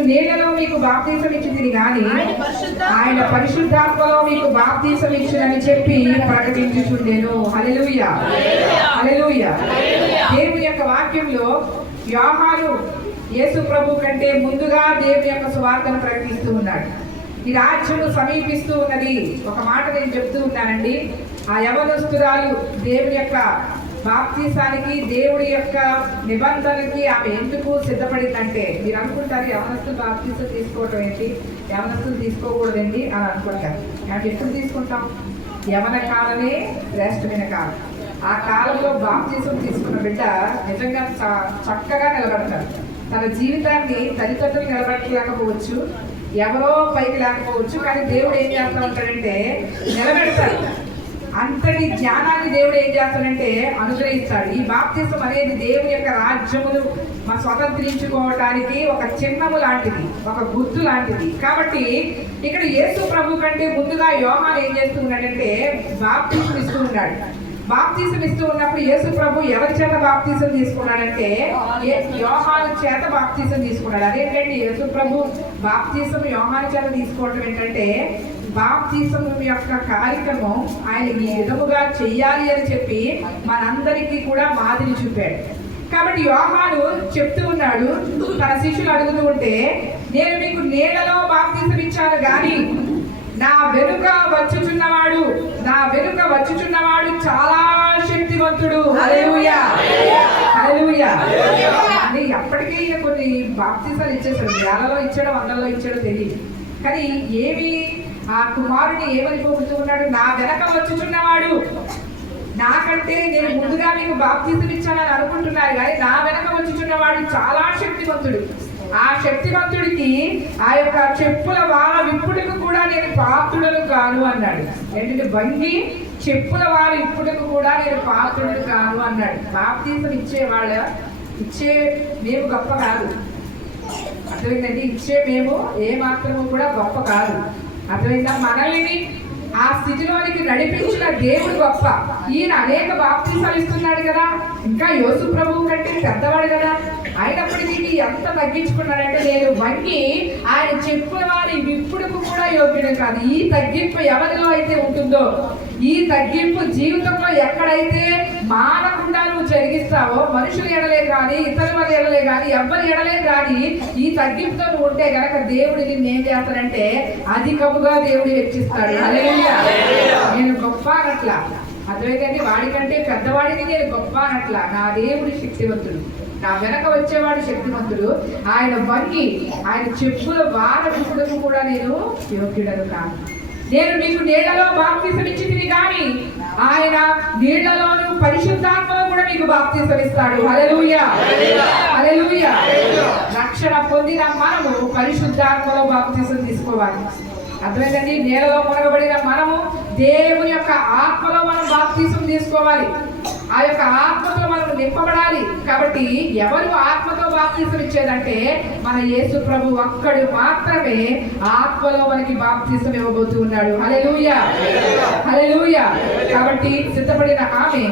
నీళ్లలో మీకు బాప్తిసం ఇచ్చితిని గాని ఆయన పరిశుద్ధాత్మలో మీకు బాప్తిసం ఇచ్చునని చెప్పి ప్రకటించుచుండెను. హల్లెలూయా, హల్లెలూయా. దేవుని యొక్క వాక్యంలో యోహాను యేసు ప్రభు కంటే ముందుగా దేవుని యొక్క సువార్తను ప్రకటిస్తూ ఉన్నాడు. ఈ రాజ్యము సమీపిస్తూ ఉన్నది. ఒక మాట నేను చెప్తూ ఉన్నానండి. ఆ యవనస్తురాలు దేవుని యొక్క బాప్తిసానికి, దేవుడి యొక్క నిబంధనకి ఆమె ఎందుకు సిద్ధపడిందంటే, మీరు అనుకుంటారు యవనస్తులు బాప్తిసం తీసుకోవటం ఏంటి, యవనస్తులు తీసుకోకూడదండి అని అనుకుంటారు. అంటే ఎప్పుడు తీసుకుంటాం? యవన కాలమే శ్రేష్టమైన కాలం. ఆ కాలంలో బాప్తిసం తీసుకున్న బిడ్డ నిజంగా చక్కగా నిలబడతారు. తన జీవితాన్ని తల్లిదండ్రులు నిలబెట్టలేకపోవచ్చు, ఎవరో పైకి లేకపోవచ్చు, కానీ దేవుడు ఏం చేస్తూ ఉంటాడంటే నిలబెడతాడు. అంతటి జ్ఞానాన్ని దేవుడు ఏం చేస్తాడంటే అనుగ్రహిస్తాడు. ఈ బాప్తిసం అనేది దేవుని యొక్క రాజ్యమును స్వతంత్రించుకోవడానికి ఒక చిహ్నము లాంటిది, ఒక గుర్తు లాంటిది. కాబట్టి ఇక్కడ యేసు ప్రభు కంటే ముందుగా యోహాను ఏం చేస్తూ ఉన్నాడంటే బాప్తిసం ఇస్తూ ఉన్నాడు. బాప్తిసం ఇస్తూ ఉన్నప్పుడు యేసు ప్రభు ఎవరి చేత బాప్తిసం తీసుకున్నాడంటే యోహాను చేత బాప్తిసం తీసుకున్నాడు. అదేంటంటే యేసు ప్రభు బాప్తిసం యోహాను చేత తీసుకోవడం ఏంటంటే, బాప్తిసం యొక్క కార్యక్రమం ఆయన ఈ విధముగా చెయ్యాలి అని చెప్పి మనందరికీ కూడా మాదిరి చూపాడు. కాబట్టి యోహాను చెప్తూ ఉన్నాడు, తన శిష్యులు అడుగుతూ ఉంటే, నేను మీకు నీళ్లలో బాప్తిసం ఇచ్చాను కానీ నా వెనుక వచ్చుచున్నవాడు చాలా శక్తివంతుడు. హల్లెలూయా, హల్లెలూయా. అంటే ఎప్పటికీ కొన్ని బాప్తిసాలు ఇచ్చేసాడు. వేలలో ఇచ్చాడో 100లో ఇచ్చాడో తెలియదు. కానీ ఏమి ఆ కుమారుని ఏమని పొగుడుతూ ఉన్నాడు? నా వెనక వచ్చుచున్నవాడు, నాకంటే నేను ముందుగా మీకు బాప్తిసం ఇచ్చానని అనుకుంటున్నారు కానీ నా వెనక వచ్చుచున్నవాడు చాలా శక్తివంతుడు. ఆ శక్తివంతుడికి ఆ యొక్క చెప్పుల వార విప్పుడుకు కూడా నేను పాత్రుడను కాను అన్నాడు. ఏంటంటే వంగి చెప్పుల వార విప్పుడుకు కూడా నేను పాత్రుడను కాను అన్నాడు. బాప్తిసం ఇచ్చే మేము గొప్ప కాదు, అర్థమైందండి. ఇచ్చే మేము ఏ మాత్రము కూడా గొప్ప కాదు, అర్థమైందా. మనల్ని ఆ స్థితిలోనికి నడిపించిన దేవుడు గొప్ప. ఈయన అనేక బాప్తిసాలు ఇస్తున్నాడు కదా, ఇంకా యేసు ప్రభువు కంటే పెద్దవాడు కదా. అయినప్పటికీ ఎంత తగ్గించుకున్నాడంటే, నేను వంగి ఆయన చెప్పుల వారి విప్పుడుకు కూడా యోగ్యుడు కాదు. ఈ తగ్గింపు ఎవరిలో అయితే ఉంటుందో, ఈ తగ్గింపు జీవితంలో ఎక్కడైతే మానకుండా నువ్వు జరిగిస్తావో, మనుషులు ఎడలే కానీ ఇతరుల ఎడలే కానీ ఎవరి ఎడలే కానీ ఈ తగ్గింపుతో నువ్వు ఉంటే గనక దేవుడిని ఏం చేస్తాడంటే అధికముగా దేవుడు హెచ్చిస్తాడు. హల్లెలూయా. నేను గొప్ప అనట్లా, అర్థమైందండి. వాడికంటే పెద్దవాడిని నేను గొప్ప అనట్లా. నా దేవుడి శక్తివంతుడు, నా వెనక వచ్చేవాడు శక్తివంతుడు. ఆయన వంగి ఆయన చెప్పుల వార విప్పుడుకు కూడా నేను యోగ్యుడను కాను. నేను మీకు నీళ్లలో బాప్తిసం ఇచ్చితిని కానీ ఆయన నీళ్లలోను పరిశుద్ధాత్మలో కూడా మీకు బాప్తిసం ఇస్తాడు. హల్లెలూయా, హల్లెలూయా. రక్షణ పొందిన మనము పరిశుద్ధాత్మలో బాప్తిసం తీసుకోవాలి. అర్థమైందండి. నీళ్ళలో మునగబడిన మనము దేవుని యొక్క ఆత్మలో మనం బాప్తిసం తీసుకోవాలి. ఆ యొక్క ఆత్మతో మనం నింపబడాలి. కాబట్టి ఎవరు ఆత్మతో బాప్తిసం ఇచ్చేదంటే మన యేసు ప్రభు ఒక్కడు మాత్రమే ఆత్మలో మనకి బాప్తిసం ఇవ్వబోతూ ఉన్నాడు. హల్లెలూయా, హల్లెలూయా. కాబట్టి సిద్ధపడిన ఆమె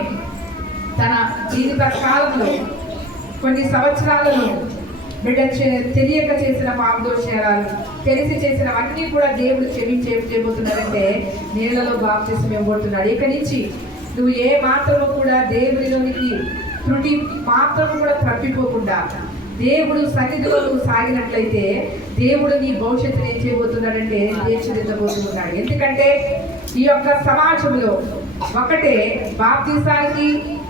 తన జీవిత కాలంలో కొన్ని సంవత్సరాలలో బిడ్డ తెలియక చేసిన పాపదోషాలు, తెలిసి చేసినవన్నీ కూడా దేవుడు క్షమించేయబోతున్నాడంటే నీళ్లలో బాప్తిసం ఇవ్వబోతున్నాడు. ఇక నుంచి నువ్వు ఏ మాత్రము కూడా దేవుడిలోనికి త్రుటి మాత్రము కూడా తప్పిపోకుండా దేవుడు సన్నిధిలో నువ్వు సాగినట్లయితే దేవుడు నీ భవిష్యత్తును ఏం చేయబోతున్నాడంటే తీర్చిదిద్దబోతున్నాడు. ఎందుకంటే ఈ యొక్క సమాజంలో ఒకటే బాప్తిసానికి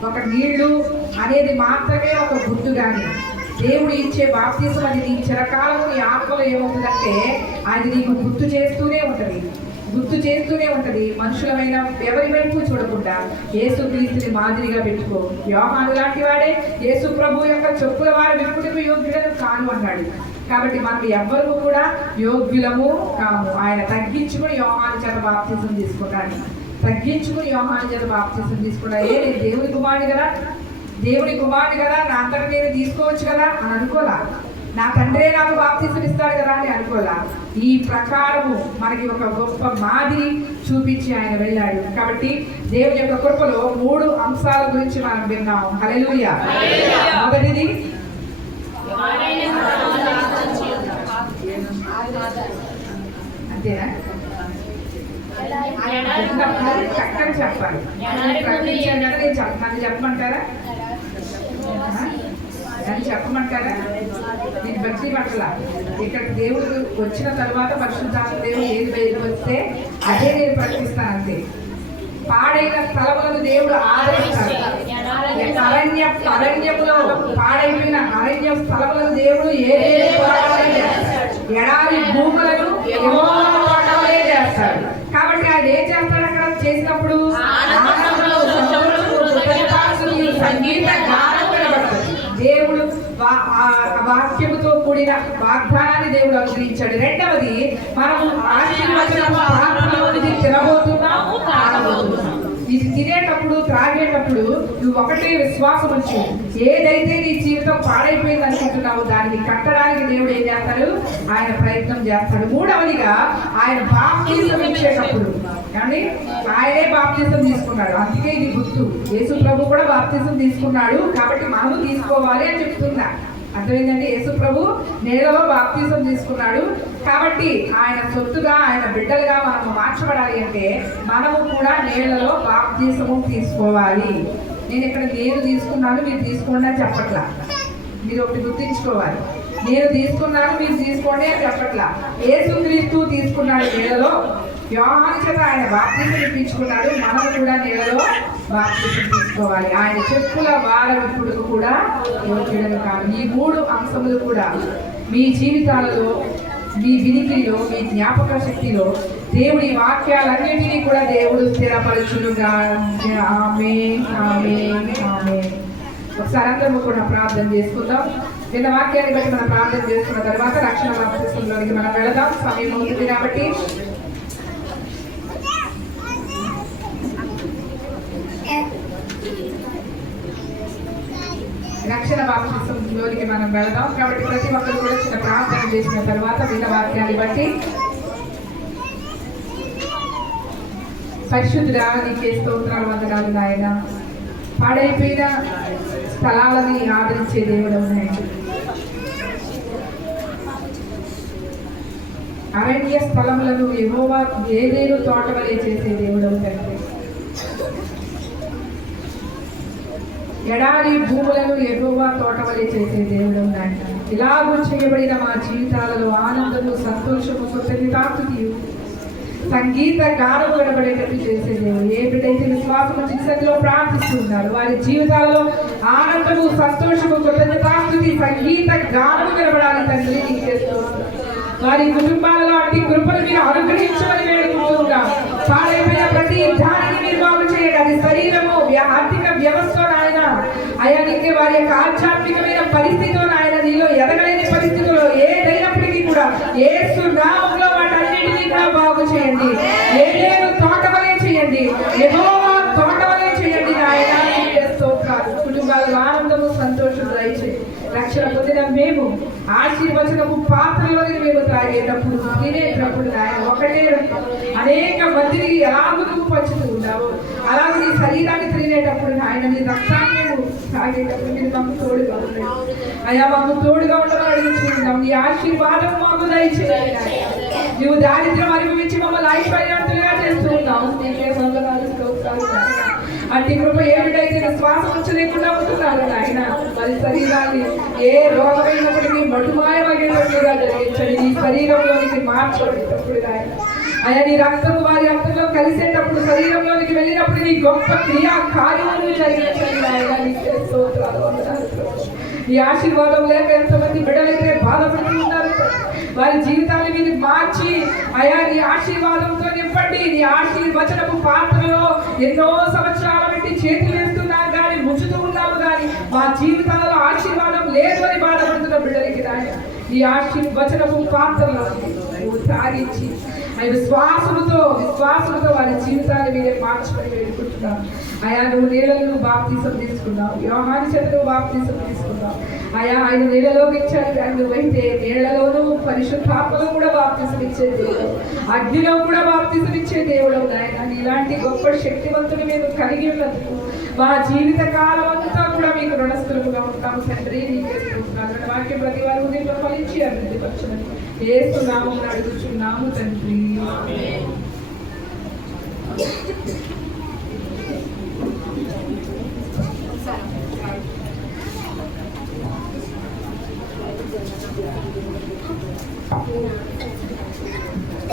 ఒక నీళ్లు అనేది మాత్రమే ఒక గుర్తు. కానీ దేవుడు ఇచ్చే బాప్తిసం అది నీ చిరకాలము నీ ఆత్మలో ఏమవుతుందంటే అది నీకు గుర్తు చేస్తూనే ఉంటుంది. గుర్తు చేస్తూనే ఉంటది. మనుషులమైన ఎవరి వైపు చూడకుండా యేసుక్రీస్తుని మాదిరిగా పెట్టుకో. యోహాను లాంటి వాడే యేసు ప్రభు యొక్క చెప్పుల వారి విప్పుటకు యోగ్యులను కాను అన్నాడు. కాబట్టి మనం ఎవ్వరూ కూడా యోగ్యులము కాము. ఆయన తగ్గించుకుని యోహాను చేత బాప్తిసం తీసుకున్నాడు. తగ్గించుకుని యోహాను చేత బాప్తిసం తీసుకున్నాడు. నేను దేవుని కుమారుడు కదా, దేవుని కుమారుడు కదా, నా అంతటా నేను తీసుకోవచ్చు కదా అని అనుకోలా. నా తండ్రే నాకు బాప్తిసం ఇస్తాడు కదా అని అనుకోలా. ఈ ప్రకారము మనకి ఒక గొప్ప మాదిరి చూపించి ఆయన వెళ్ళాడు. కాబట్టి దేవుని యొక్క కృపలో 3 అంశాల గురించి మనం విన్నాం. హల్లెలూయా. మొదటిది అంతేనా? చక్కని చెప్పాలి. నన్ను చెప్పమంటారా? నన్ను చెప్పమంటారా? నేను భక్తి పట్ల ఇక్కడ దేవుడు వచ్చిన తర్వాత పరిశుద్ధాత్మ దేవుడు ఏది బయటకు వస్తే అదే నేను ప్రకటిస్తాను. అంతే. పాడైన స్థలములను దేవుడు ఆదరిస్తాడు. అరణ్యములో పాడైపోయిన అరణ్య స్థలములను దేవుడు ఎడారి భూములను చేస్తాడు. కాబట్టి ఆయన ఏం చేస్తాడు? అక్కడ చేసినప్పుడు సంగీత గానం కనబడుతుంది. దేవుడు వాక్యముతో కూడిన వాగ్దానాన్ని దేవుడు అనుగ్రహించాడు. రెండవది, మనము ఆశీర్వచనము తినబోతున్నాము, తాగబోతున్నాము. ఇది తినేటప్పుడు త్రాగేటప్పుడు నువ్వు ఒకటే విశ్వాసం వచ్చి ఏదైతే నీ జీవితం పాడైపోయింది అనుకుంటున్నావు దాన్ని కట్టడానికి దేవుడు ఏం చేస్తాడు? ఆయన ప్రయత్నం చేస్తాడు. మూడవదిగా ఆయన బాప్తిసం ఇచ్చేటప్పుడు కానీ ఆయనే బాప్తిసం తీసుకున్నాడు. అందుకే ఇది గుర్తు. యేసు ప్రభు కూడా బాప్తిసం తీసుకున్నాడు కాబట్టి మనము తీసుకోవాలి అని చెప్తున్నా. అర్థమైందండి? యేసు ప్రభు నేలలో బాప్తిసం తీసుకున్నాడు కాబట్టి ఆయన సొత్తుగా ఆయన బిడ్డలుగా మనము మార్చబడాలి అంటే మనము కూడా నేలలో బాప్తిసము తీసుకోవాలి. నేను ఇక్కడ నేను తీసుకున్నాను మీరు తీసుకోండి అని చెప్పట్లా. మీరు ఒకటి గుర్తించుకోవాలి. నేను తీసుకున్నాను మీరు తీసుకోండి అని చెప్పట్లా. యేసుక్రీస్తు తీసుకున్నాడు నేలలో, యోహాను చేత ఆయన బాప్తిసం ఇప్పించుకున్నాడు. మనము కూడా నేలలో బాప్తిసం తీసుకోవాలి. ఆయన చెప్పుల వార విప్పుడుకు కూడా యోగ్యులను కాదు. ఈ 3 అంశములు కూడా మీ జీవితాలలో, మీ వినికిడిలో, మీ జ్ఞాపక శక్తిలో దేవుడి వాక్యాలన్నింటినీ కూడా దేవుడు స్థిరపరచునుగా. ఆమేన్, ఆమేన్, ఆమేన్. ఒకసారి అందరూ కూడా ప్రార్థన చేసుకుందాం. నిన్న వాక్యాన్ని బట్టి మనం ప్రార్థన చేసుకున్న తర్వాత రక్షణ బాప్తిసంలోనికి మనం వెళదాం. సమయం అవుతుంది కాబట్టి రక్షణ బాప్తిసంలోనికి మనం వెళదాం. కాబట్టి ప్రతి ఒక్కరు కూడా చిన్న ప్రార్థన చేసిన తర్వాత విన్న వాక్యాన్ని బట్టి పరిశుద్ధుడా నీకే స్తోత్రాలు, వందనాలు నాయన. పాడైపోయిన స్థలాలని ఆదరించే దేవుడు నాయన. అరణ్య స్థలములను యెహోవా ఏదేను తోటవలే చేసే దేవుడు తండ్రి. ఎడారి భూములను యెహోవా తోటవలే చేసే దేవుడు నాయన. ఇలాగూ చేయబడిన మా జీవితాలలో ఆనందము, సంతోషము, కృతజ్ఞతాస్తుతియు, సంగీత గానం వినబడేటట్టు చేసే దేవుడు. ఏ బిడ్డైతే విశ్వాసము చిన్నదిలో ప్రార్థిస్తున్నారు వారి జీవితాలలో ఆనందము, సంతోషము, కృతజ్ఞతాస్తుతి, సంగీత గానం వినబడాలి తండ్రి. నీకు చేస్తున్నాను. వారి కుటుంబాలలో అట్టి కృపను మీరు అనుగ్రహించమని వేడుకుంటున్నాం. పాడైపోయిన ప్రతి దానిని మీరు బాగు చేయండి. అది శరీరము, ఆర్థిక వ్యవస్థ నాయన అయా నీకే వారి యొక్క ఆధ్యాత్మికమైన పరిస్థితిలో నాయన నీలో ఎదగలేని పరిస్థితుల్లో ఏదైనప్పటికీ కూడా యేసు నామములో వాటన్నిటినీ కూడా బాగు చేయండి. ఏదేను తోటవలే చేయండి, యెహోవా తోటవలే చేయండి నాయన. స్తోత్రాలు. కుటుంబాలకు ఆనందము, సంతోషం దయచేయండి. రక్షణ పొందిన మేము ఆశీర్వచనము పాత్రలోని మేము తాగేటప్పుడు, తినేటప్పుడు నాయన ఒకటే అనేక మందిని ఎలాగూ నువ్వు పంచుతూ ఉన్నావు అలాగే నీ శరీరాన్ని తినేటప్పుడు నాయన నీ రక్తాన్ని మేము తాగేటప్పుడు మీరు మాకు తోడుగా ఉన్నాయి. అయ్యా మాకు తోడుగా ఉండమని అడుగుతున్నాం. నీ ఆశీర్వాదం మాకు దయచేయండి. నువ్వు దారిద్ర్యం అనుభవించి మమ్మల్ని ఐశ్వర్యవంతులుగా చేస్తూ ఉన్నావు. నీకే వందనాలు, స్తోత్రాలు. అట్టి కృప ఏమిటైతే శ్వాసం ఉంచలేకుండా ఉంటున్నారు నాయన. మరి శరీరాన్ని ఏ రోగమైనప్పటికీ మటుమాయమయ్యేటట్టుగా జరిగించండి. నీ శరీరంలోనికి మార్చబడేటప్పుడు నాయన అయ్యా నీ రక్తము వారి రక్తంలో కలిసేటప్పుడు, శరీరంలోనికి వెళ్ళినప్పుడు నీ గొప్ప క్రియా కార్యములు జరిగించండి నాయన. నీకే స్తోత్రాలు, వందనాలు. ఈ ఆశీర్వాదం లేక ఎంతమంది బిడ్డలైతే బాధపడుతూ ఉన్నారు. వారి జీవితాల మీద మార్చి అయా నీ ఆశీర్వాదంతో నింపండి. నీ ఆశీర్వచనపు పాత్రలో ఎన్నో సంవత్సరాల నుండి చేతులు వేస్తున్నాం కానీ ముంచుతూ ఉన్నాము కానీ మా జీవితాలలో ఆశీర్వాదం లేదు అని బాధపడుతున్న బిడ్డలకి నాయన ఈ ఆశీర్వచనపు పాత్రలో తాగించి విశ్వాసముతో వారి జీవితాన్ని మీరే మార్చుకొని వేడుకుంటున్నాం. అయా నువ్వు నీళ్ళను బాప్తీసం తీసుకున్నావు, యోహాను చేత నువ్వు బాప్తీసం తీసుకున్నావు. అయా ఆయన నీళ్ళలోకి ఇచ్చారు కానీ నువ్వైతే నీళ్లలోనూ పరిశుద్ధాత్మలో కూడా బాప్తీసం ఇచ్చే దేవుడు, అగ్నిలో కూడా బాప్తీసం ఇచ్చే దేవుడు నాయన. ఇలాంటి గొప్ప శక్తివంతుని మేము కలిగి ఉన్నందుకు మా జీవిత కాలం అంతా కూడా మీకు రుణస్థులుగా ఉంటాము తండ్రి. నీకే స్తోత్రాలు. వాక్యం ప్రతి వారి హృదయంలో ఫలించి అభివృద్ధి పరచునని యేసునామమున అడుగుచున్నాము తండ్రి. Yeah.